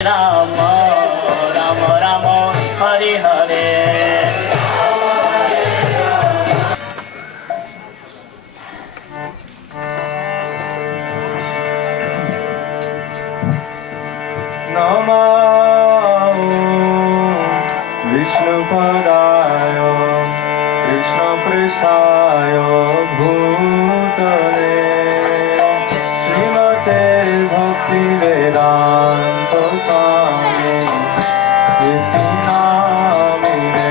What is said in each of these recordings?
राम राम राम हरे हरे। नमो विष्णुपदाय कृष्णपृष्ठाय भूतले श्रीमते भक्तिवेदान्त स्वामी इति नामिने।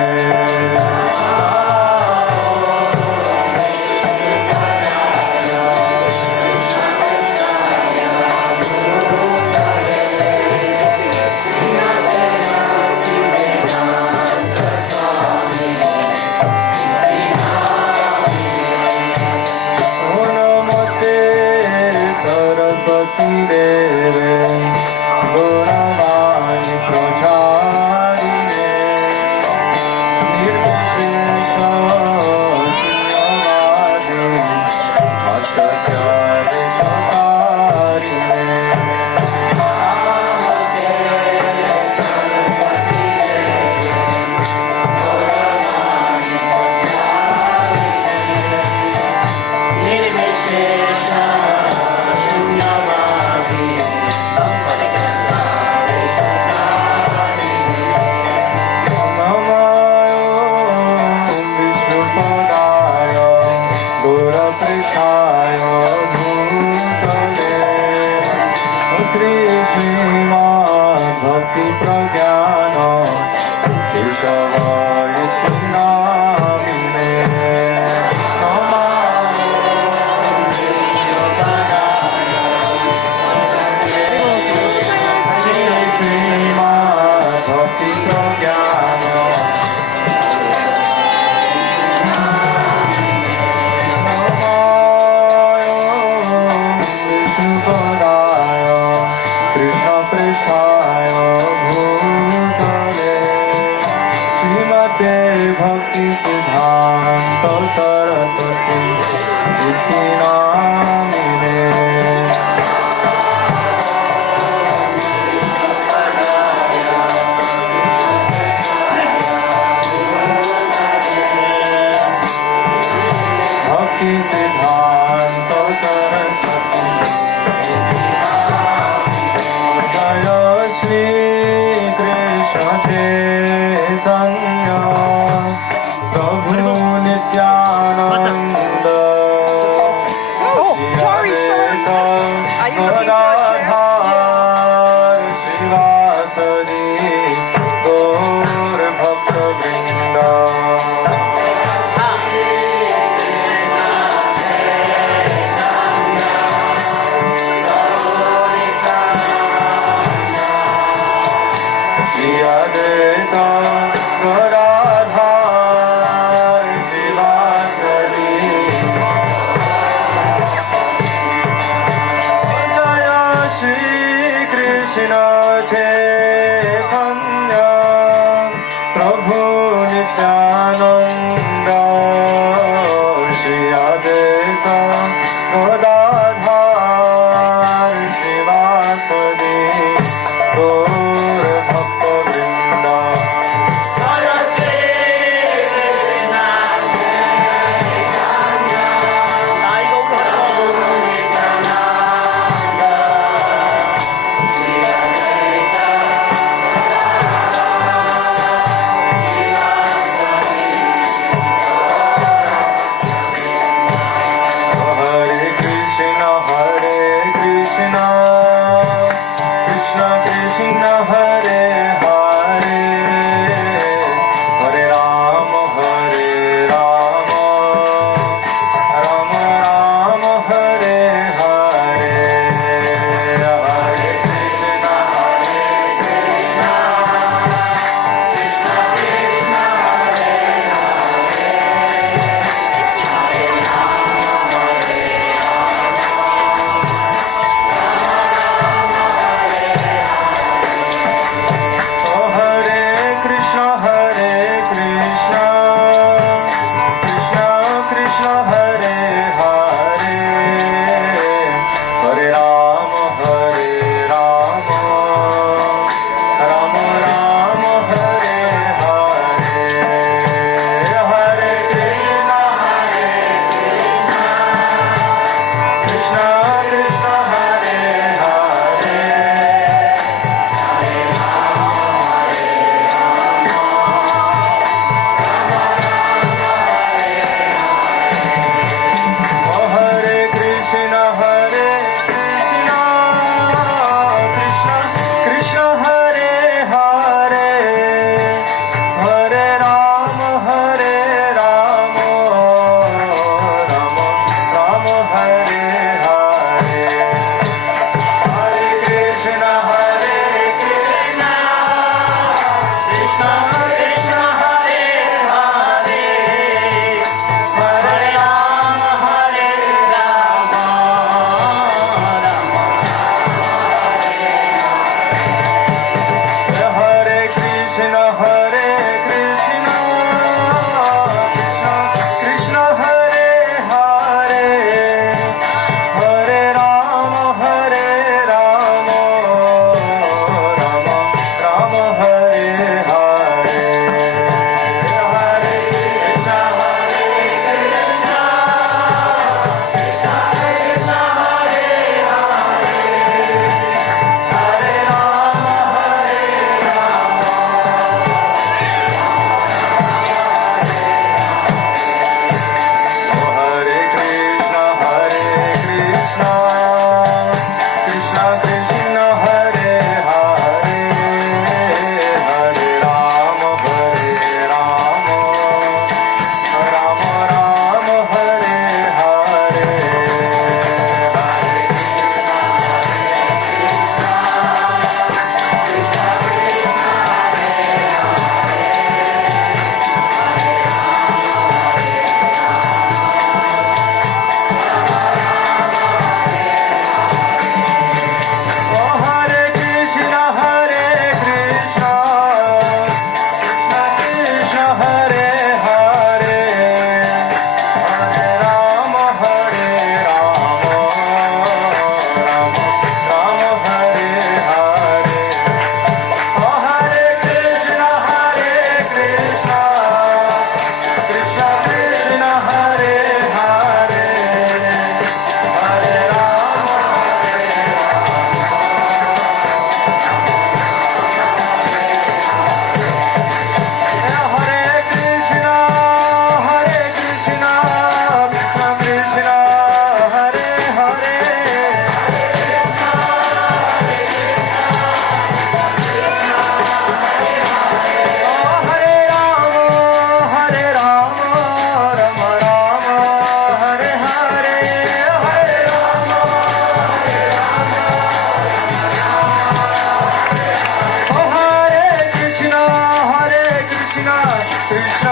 देवे गौरवाणी प्रचारिणे निर्विशेष शून्यवादी अष्टाचार्य सकारिणे। भक्ति प्रज्ञान केशव इति नामिने। श्री श्रीमान भक्ति प्रज्ञान विष्णुपदाय कृष्णपृष्ठाय भूतले श्रीमते भक्ति सिद्धान्त सरस्वती इति नामिने। भक्ति सिद्धान्त सरस्वती जय श्री कृष्ण चैतन्य प्रभु नित्यानंद गदाधर श्रीवासदि गौर भक्तवृंद। श्री अद्वैत गदाधर श्रीवासदि जय श्री कृष्ण चैतन्य प्रभु नित्यानंद श्री अद्वैत गदाधर श्रीवासदि गौर भक्तवृंद।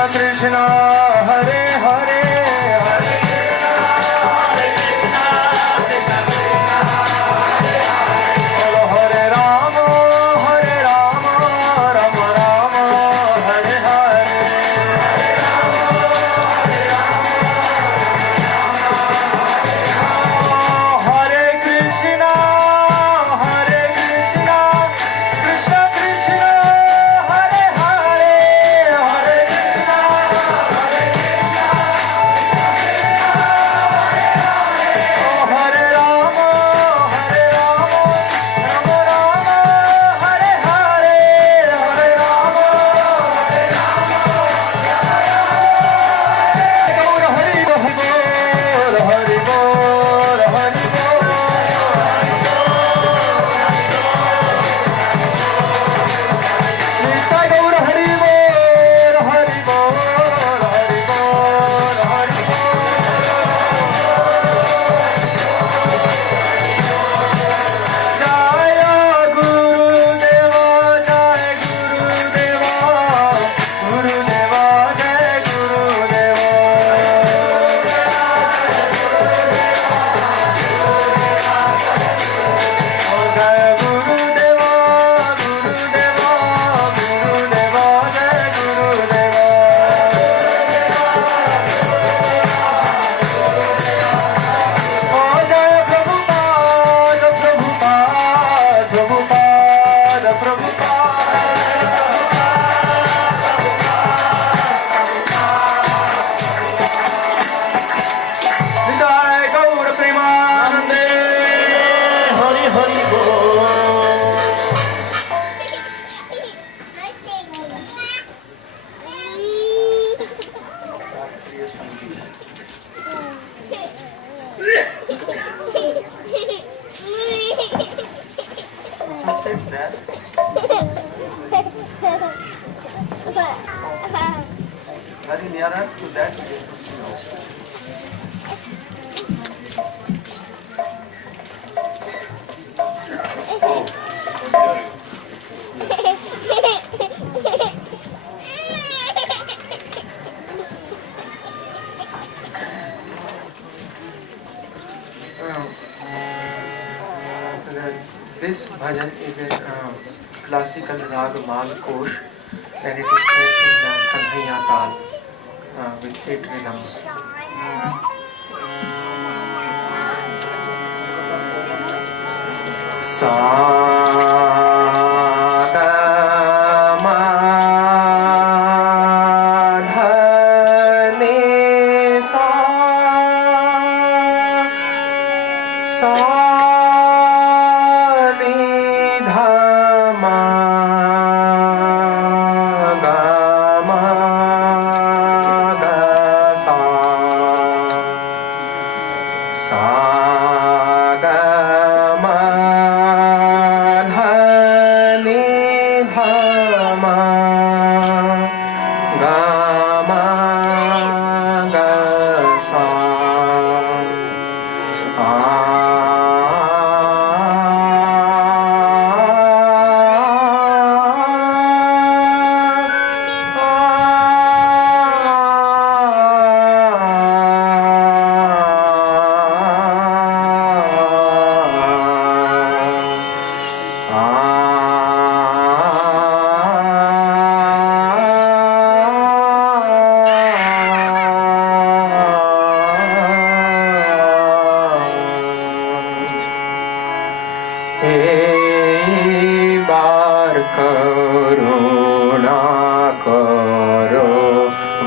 Krishna Hare Hare Hare Hare Rama Hare Rama Rama Rama Hare Hare Hare Krishna Krishna Krishna Hare Hare Hare Krishna Hare Rama Rama Rama Hare Hare Hare Rama Hari Bol Hari Bol Hari Bol Nitya Gaur Hari Bol Hari Bol Hari Bol Hari Jaya Gurudeva Jai Gurudeva Gurudeva Jai Gurudeva Jai Gurudeva Gurudeva Gurudeva Jai Gurudeva Jai Prabhupada Prabhupada Prabhupada Prabhupada Jai Gaur Premanande Hari Hari Bol. Very nearer to that. This bhajan is a classical rag mal kosh and it is set in the Kanhaiya Tal with 8 rhythms.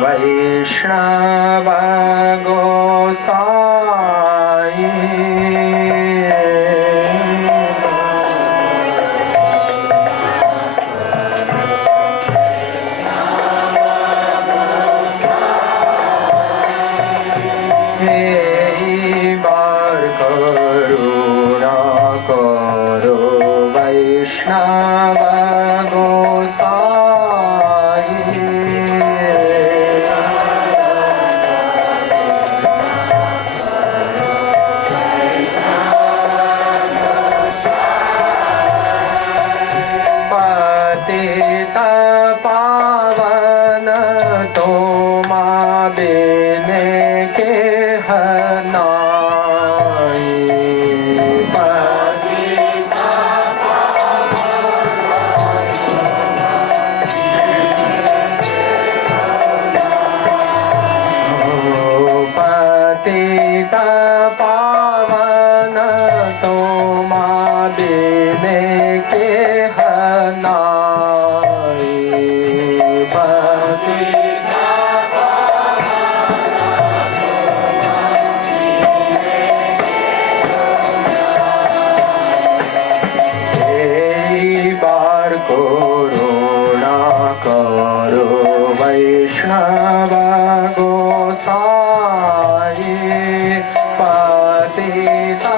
Vaishnava Gosai bar karuna karo Vaishnava Gosai patita pavana to करुणा करो वैष्णव गोसाई पतिता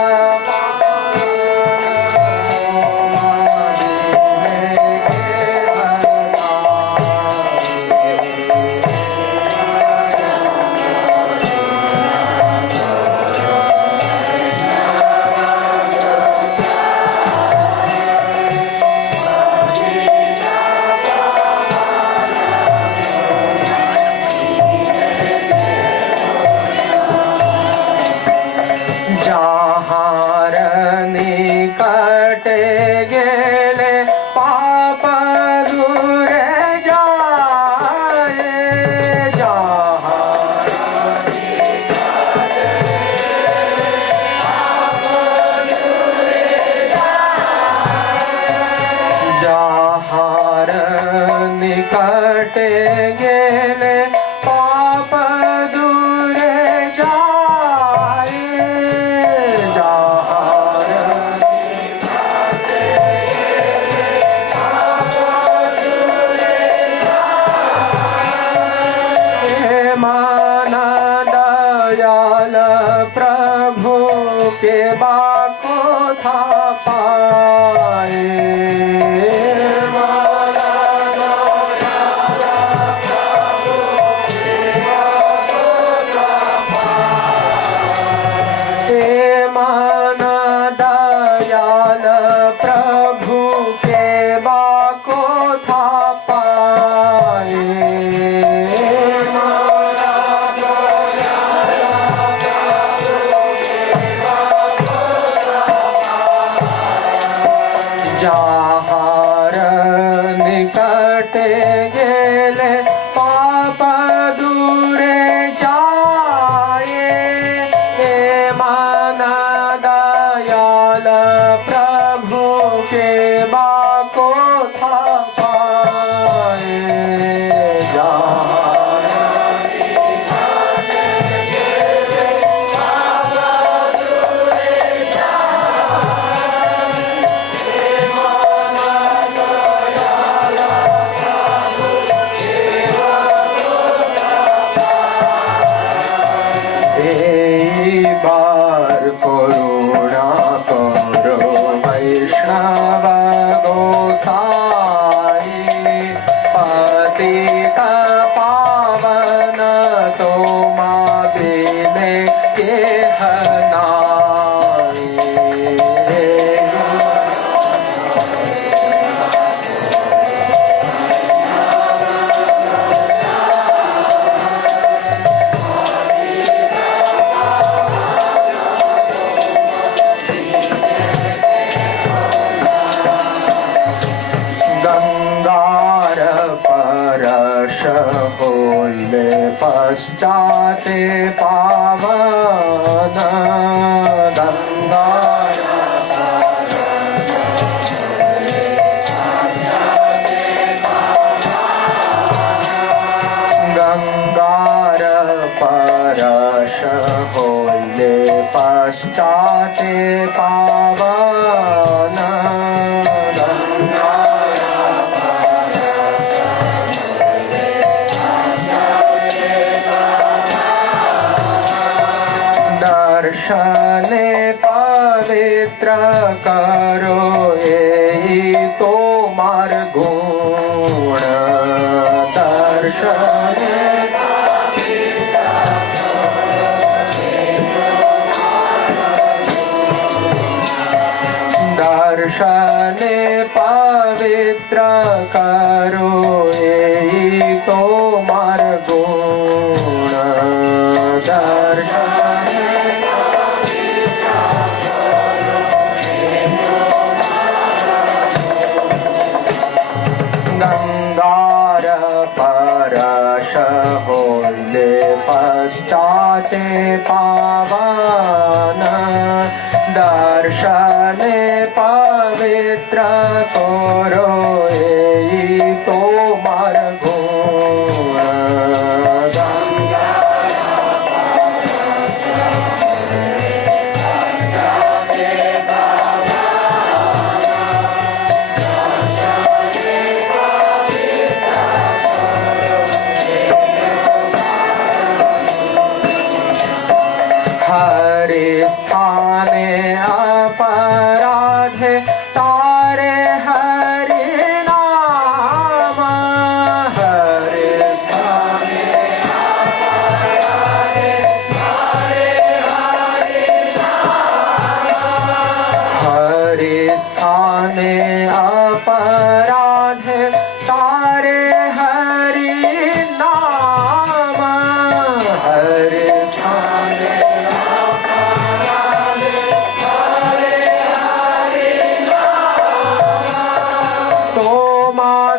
कटे गेले पाप दूर जाए जहाँ निकटे गेले पाप दूर जाए प्रभु के बाको था पाए मन दयाल प्रभु के बाको था पाए जहाँ निकटे गेले पाप दूर जाए मन दयाल प्रभु के बाको था पाए बार करुणा करो वैष्णव गोसाई पतित पावन तो बिने के हनाई गंगार परश होले पश्चात पावन गंगार गंगार परश होले पश्चात पावन दर्शन पवित्र करो यही तो मार गुण दर्शन दर्शन पवित्र करो यही तो मार गुण दर्शन गंगार परश होले पश्चात पावन दर्शन पवित्र करो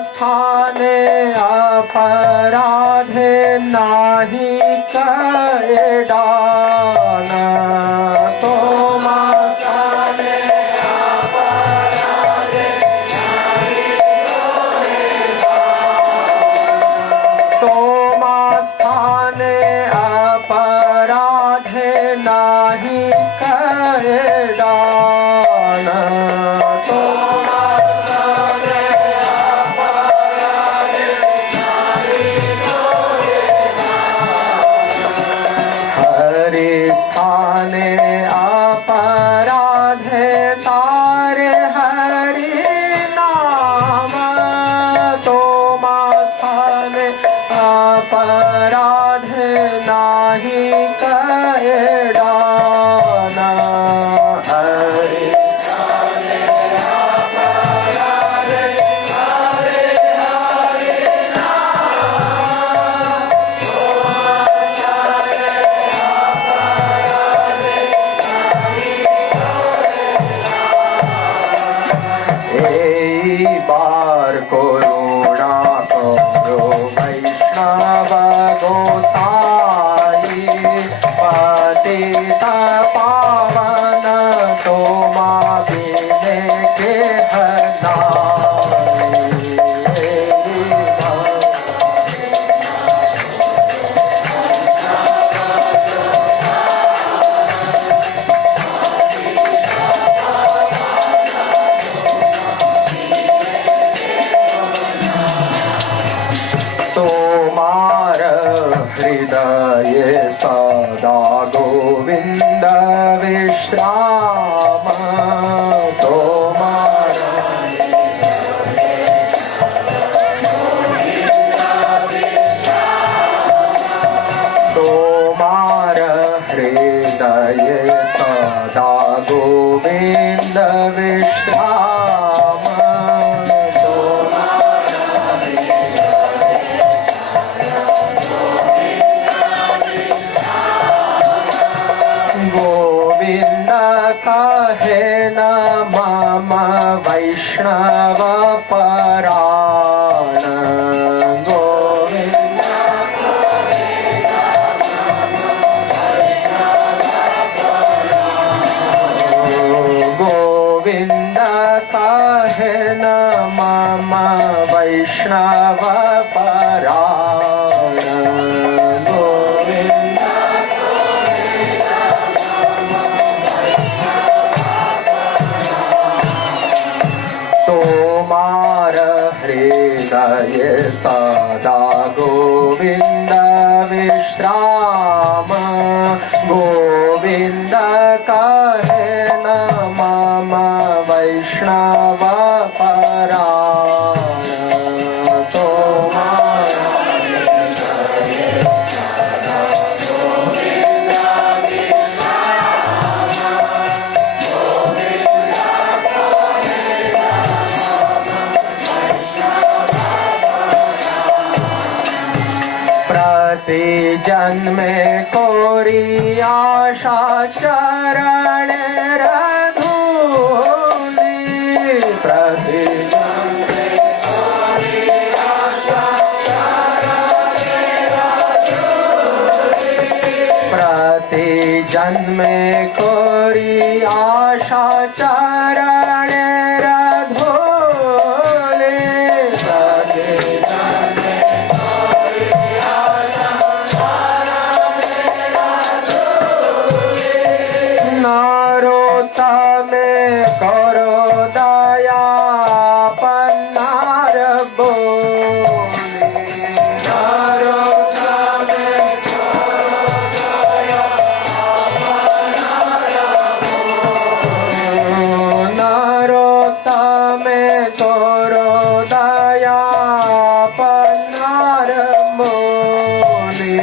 स्थाने अपराधे नाही करे दान तोमा स्थाने अपराधे नाही करे तोमा स्थाने अपराधे नाही करे दान स्थाने अपराधे तारे हरि नाम तोमा स्थाने अपराधे नाही करे दान हरि स्थाने अपराधे तारे हरि नाम तोमा बार करुणा करो वैष्णव गोसाई पतित पावन तोमा बिने के तोमार हृदय सदा गोविंद विश्राम तोमार तोमार हृदय सदा गोविंद विश्राम गोविंद कहे न मम वैष्णव पराण गोविंद गोविंद कहे न मम वैष्णव पराण गोविंद तोमार हृदय सदा गोविंद विश्राम गोविंद कहे न मम वैष्णव पराण तोमार प्रति जन्मे कोरी आशा चरण रधूली प्रति जन्मे कोरी आशा चरण रधूली प्रति जन्मे कोरी आशा चरण रधूली प्रति जन्मे नारोतमे करो दया पन्नार बोले नारोतमे करो दया पन्नार बोले नारोतमे करो दया पन्नार बोले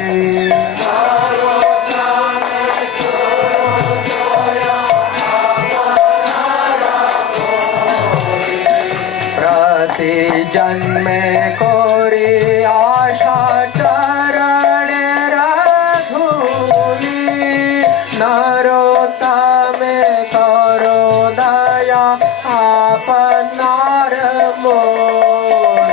प्रति जन्मे कोरी आशा चरण रधूली नरोत्तमे करो दया आपनार मोली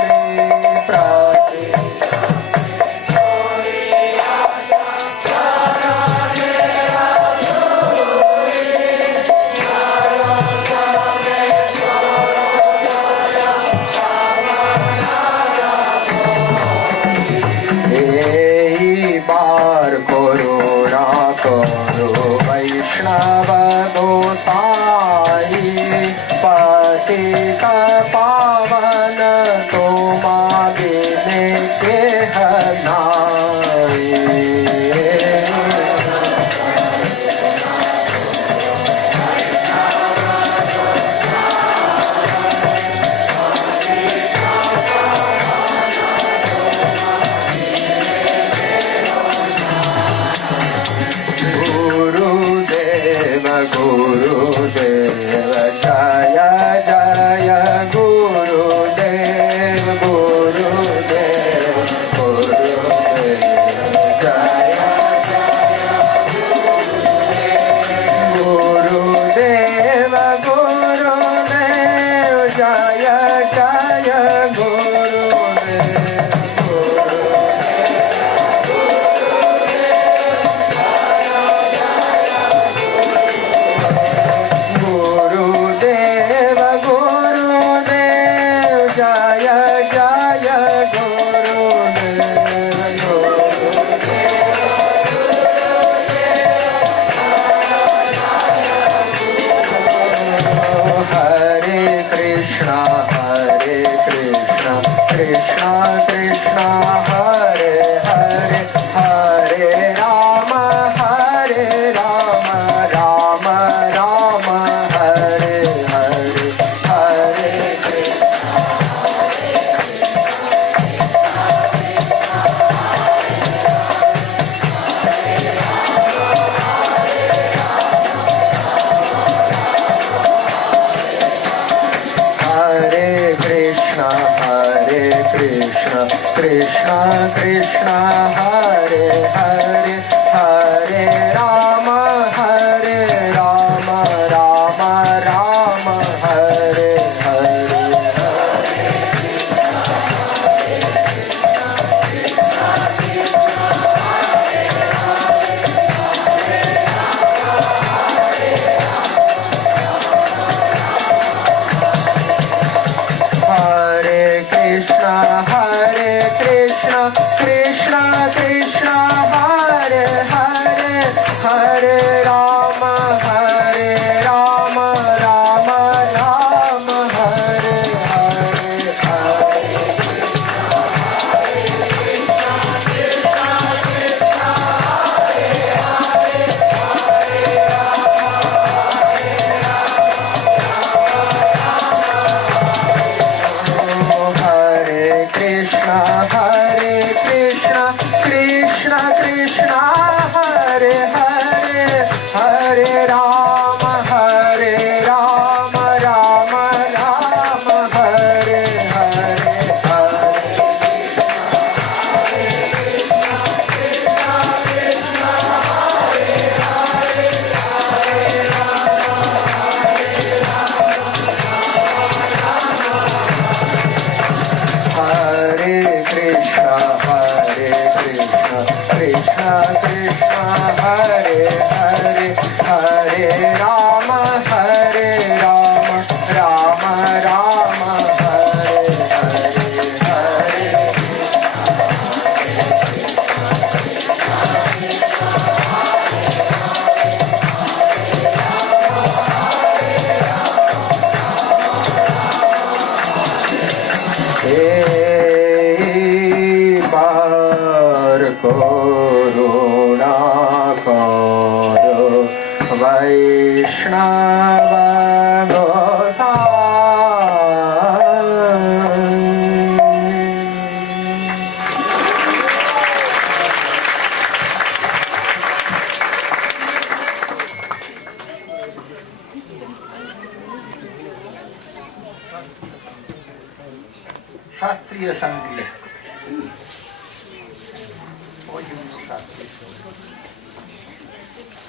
शास्त्रीय संगीत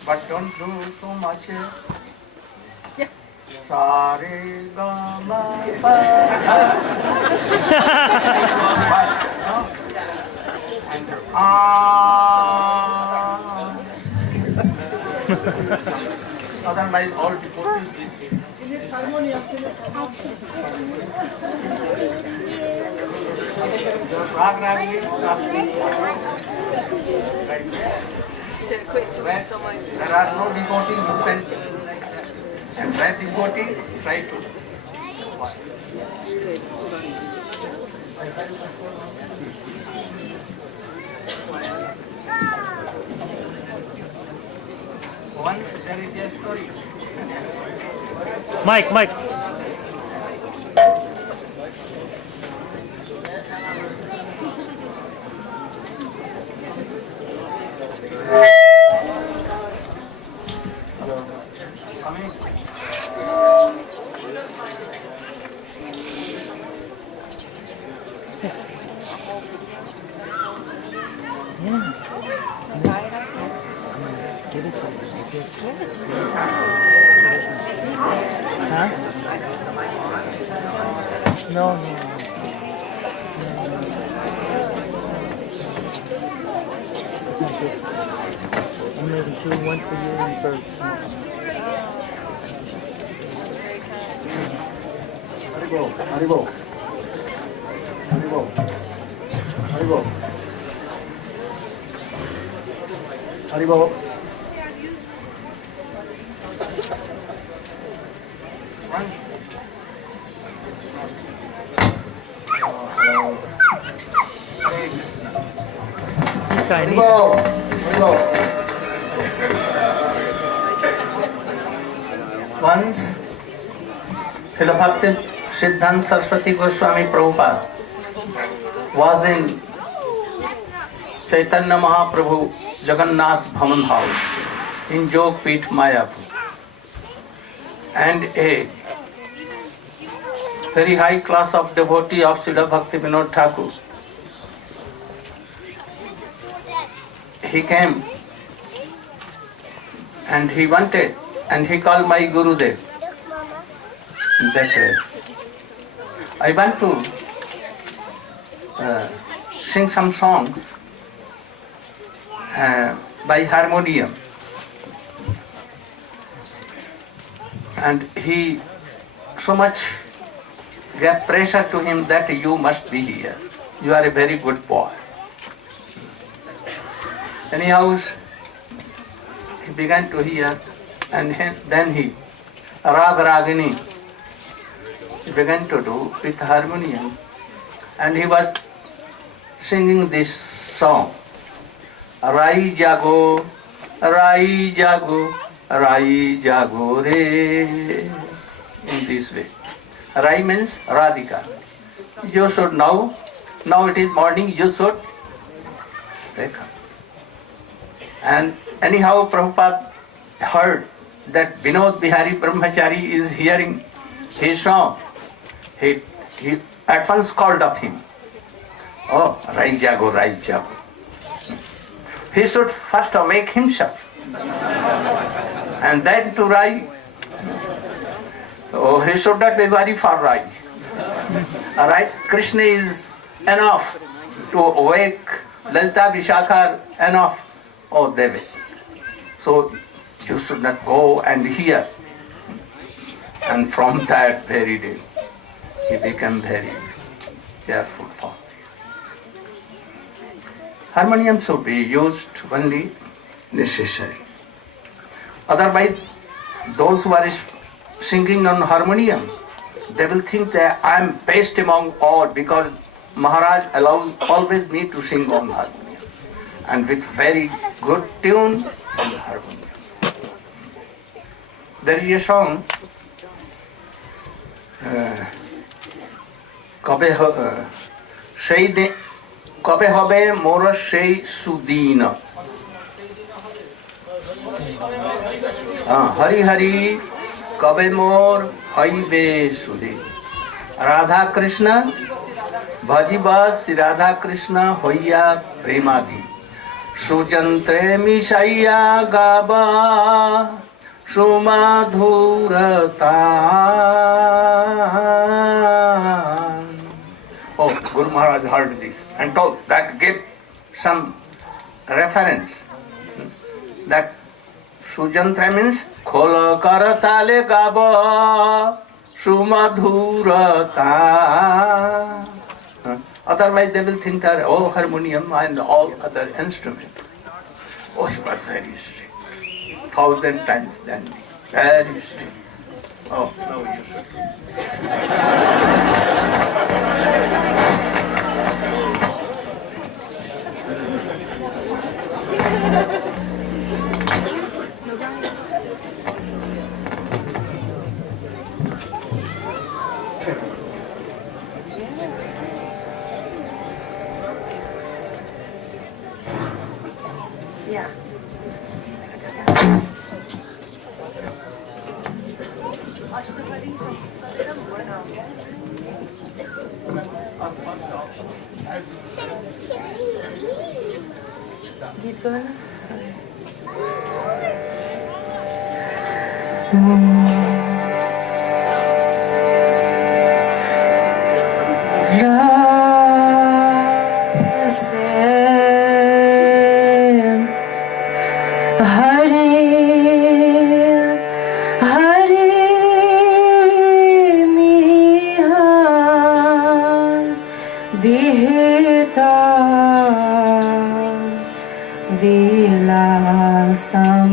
but don't do too much. Sare gama pa. Otherwise, all devotees will be. Rag Ragini, there are no devotees dispensing. And where devotee, try to. Once there is a story. Mike. Hello. Coming. Huh? No. It's not good. I'm making 2, 1 for you and for... Haribo. Haribol. Haribol. Haribol. Chinese. Haribol. Haribol. Once, Srila Bhakti Siddhanta Saraswati Goswami Prabhupada was in Chaitanya Mahaprabhu Jagannath Bhavan house in Jogpit, Mayapur. And a very high class of devotee of Srila Bhakti Vinod Thakur, he came and he wanted, and he called my Gurudev that I want to sing some songs by harmonium. And he so much gave pressure to him that you must be here. You are a very good boy. Anyhow, he began to hear, and then he, Rag Ragini, he began to do with harmonium, and he was singing this song, Rai Jago, Rai Jago, Rai Jago Re, in this way. Rai means Radhika. You should now it is morning, you should wake up. And anyhow, Prabhupada heard that Vinod Bihari Brahmachari is hearing his song. He at once called up him. Oh, Rai Jago, Rai Jago. He should first awake himself and then to Rai. Oh, he should not be very far Rai. Alright, Krishna is enough to awake Lalita Vishakha enough. Oh, Devi. So you should not go and hear. And from that very day, he became very careful for this. Harmonium should be used only necessary. Otherwise, those who are singing on harmonium, they will think that I am best among all because Maharaj allows always me to sing on harmonium. And with very good tune and harmonium. There is a song, Kabe hobe mora sei sudina. Hari Hari Kabe mor haibe sudin. Radha Krishna Bhajibas Radha Krishna hoya premadhi. Sujantre Mishaya Gaba Sumadhurata. Oh, Guru Maharaj heard this and told that give some reference. That Sujantre means Khola Karatale Gaba Sumadhurata. Otherwise they will think that all harmonium and all other instruments. Oh, he was very strict. 1,000 times than me. Very strict. Oh, now you should. Yeah. गीत को है ना विहिता विलासम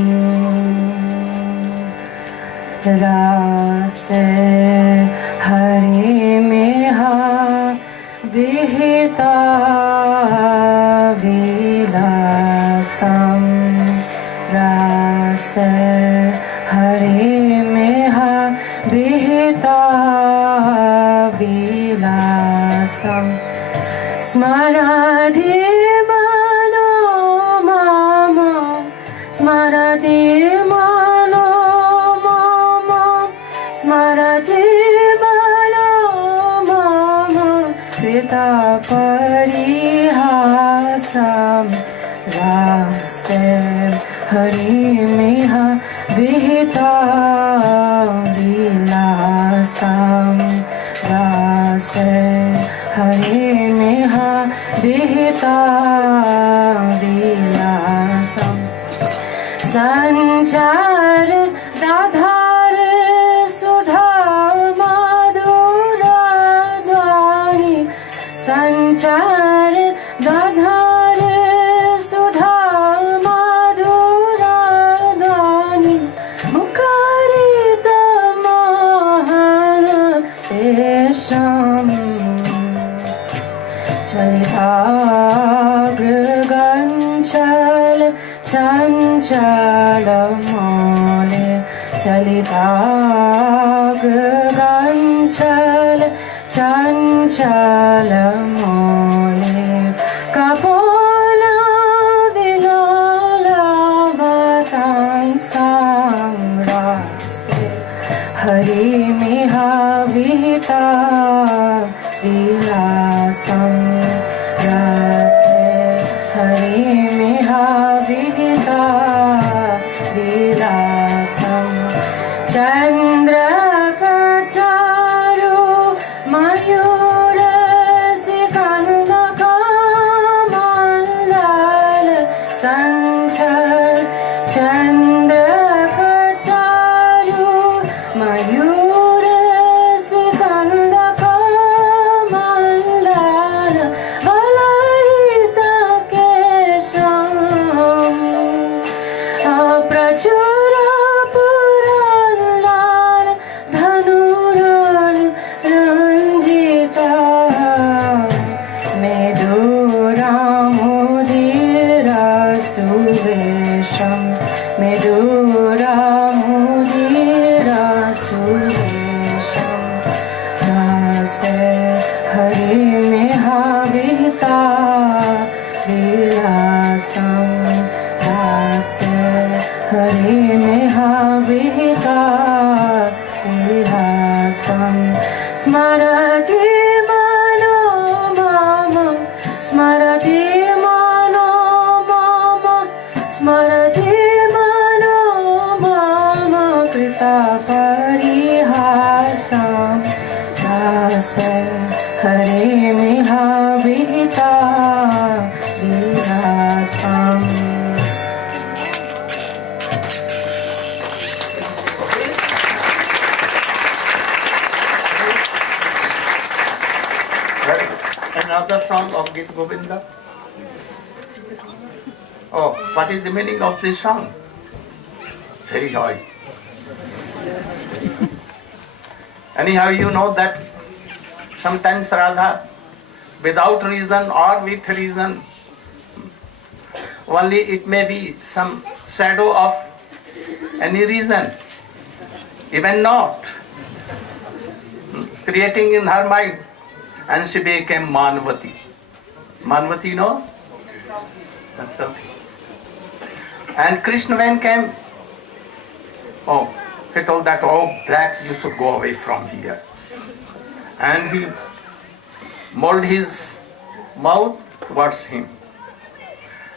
रासे हरिमेहा विहिता विलासम रासे हरिमेहा विहिता विलासम स्मरति मनो मम स्मरति मनो मम स्मरति मनो मम कृता परिहासं रासे हरिमेह विहिता विलासं रासे हरिमेह विहिता विलासं संचार दाधार सुधा मधुरा ध्वनि संचार दाधार सुधा मधुरा ध्वनि मुखरित मोहन तेषां चलिताग्रगञ्चल चञ्चल मौले चलिताग्रगञ्चल चञ्चल मौले कपोला विलोलवतांसां रासे हरिमेहा विहिता विलासं रासे हरिमेहा विहिता विलासं चन्द्रकचारु मयूरसिकन्दकमण्डल सञ्चर चन्द्रकचारु मयूरसिकन्दकमण्डल वलयितकेशम् प्रचुर पुरलाल धनुराल रञ्जिता मेदुरामुदीरा सुवेशं मेदुरामुदीरा सुवेशं रासे हरिमेहा विहिता विलासं रासे हरिमेहा विहिता विलासं स्मरति मनो मम स्मरति मनो मम स्मरति मनो मम कृता परिहासं रासे हरिमेहा विहिता विलासं Another song of Gita Govinda. Oh, what is the meaning of this song? Very high. Anyhow, you know that sometimes Radha, without reason or with reason, only it may be some shadow of any reason, even not, creating in her mind, and she became Manvati. Manvati, you know? That's something. And Krishna when came, he told that, black, you should go away from here. And he molded his mouth towards him.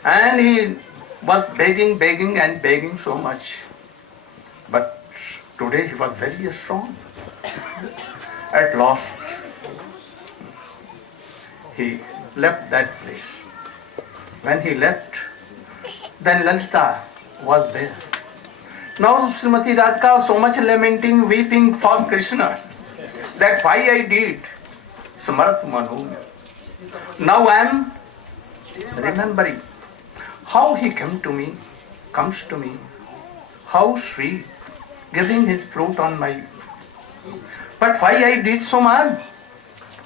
And he was begging and begging so much. But today he was very strong. At last, he left that place. When he left, then Lalita was there. Now Srimati Radhika was so much lamenting, weeping for Krishna, that why I did Smarat Manu. Now I am remembering how he comes to me, how sweet, giving his fruit on my. But why I did so much?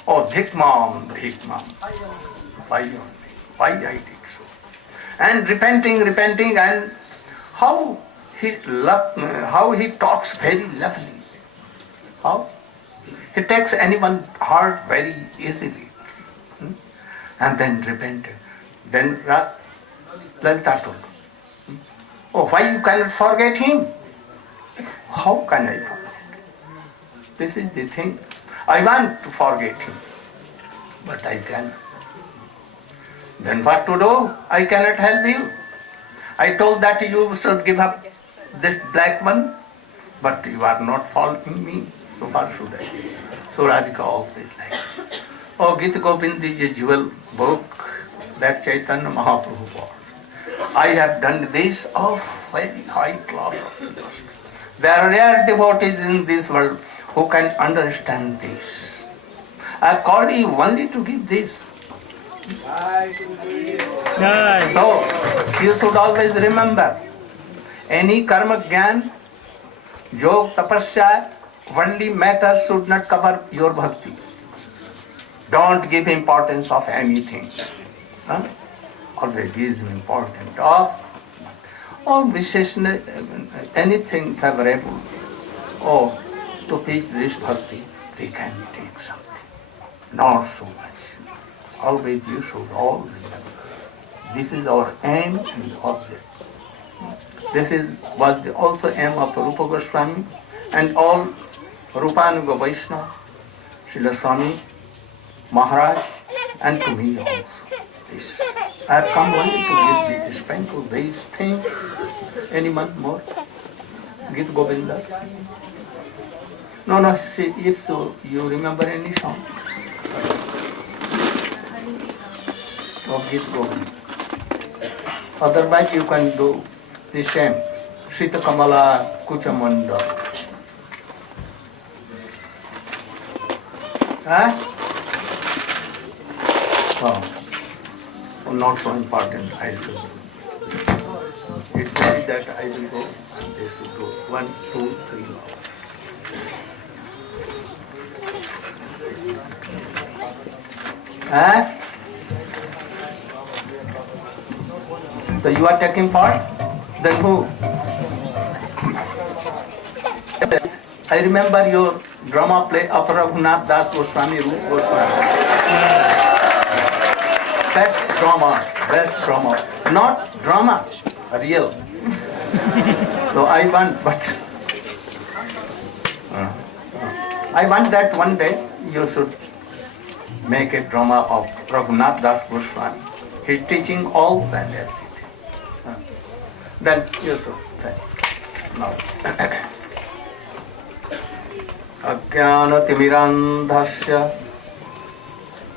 Oh, dhik mom, why only? Why I did so? And repenting, and how he talks very lovely. How? He takes anyone's heart very easily. And then repented. Then Lalita told, oh, why you cannot forget him? How can I forget? This is the thing. I want to forget him, but I cannot. Then what to do? I cannot help you. I told that you should give up this black one, but you are not following me. So what should I do? So Radhika always like, oh, Gita Govind is a jewel book that Chaitanya Mahaprabhu bought. I have done this of very high class of philosophy. There are rare devotees in this world who can understand this. I called you only to give this. So, you should always remember, any karma jnana, yog, tapasya, only matters should not cover your bhakti. Don't give importance of anything. Always give importance of anything favorable. Oh, to teach this bhakti, we can take something. Not so much. Always you should all remember. This is our aim and object. This was also aim of Rupa Goswami and all Rupanuga Vaishnava, Srila Swami Maharaj, and to me also. This. I have come only to give the sprinkle these things. Anyone more? Gita Govinda? No, see, if so, you remember any song? Of Gita Govinda. Otherwise, you can do the same. Sita Kamala Kuchamanda. Huh? Oh, not so important. I should. It may be that I will go and they should go. 1, 2, 3 now. Huh? So you are taking part? Then who? I remember your drama play of Raghunath Das Goswami, Rupa Goswami. Best drama. Not drama, real. So I want, but I want that one day you should make a drama of Raghunath Das Goswami. He's teaching all and everything. Then you should try. Now. Ajnanatimirandhasya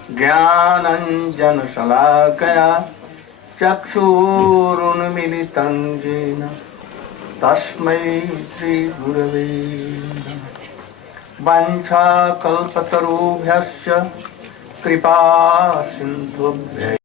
Jnananjanashalakaya Chakshurunmilitam Jena Tasmai Sri Gurave Vancha Kalpatarubhyasya Kripa Sindhubhya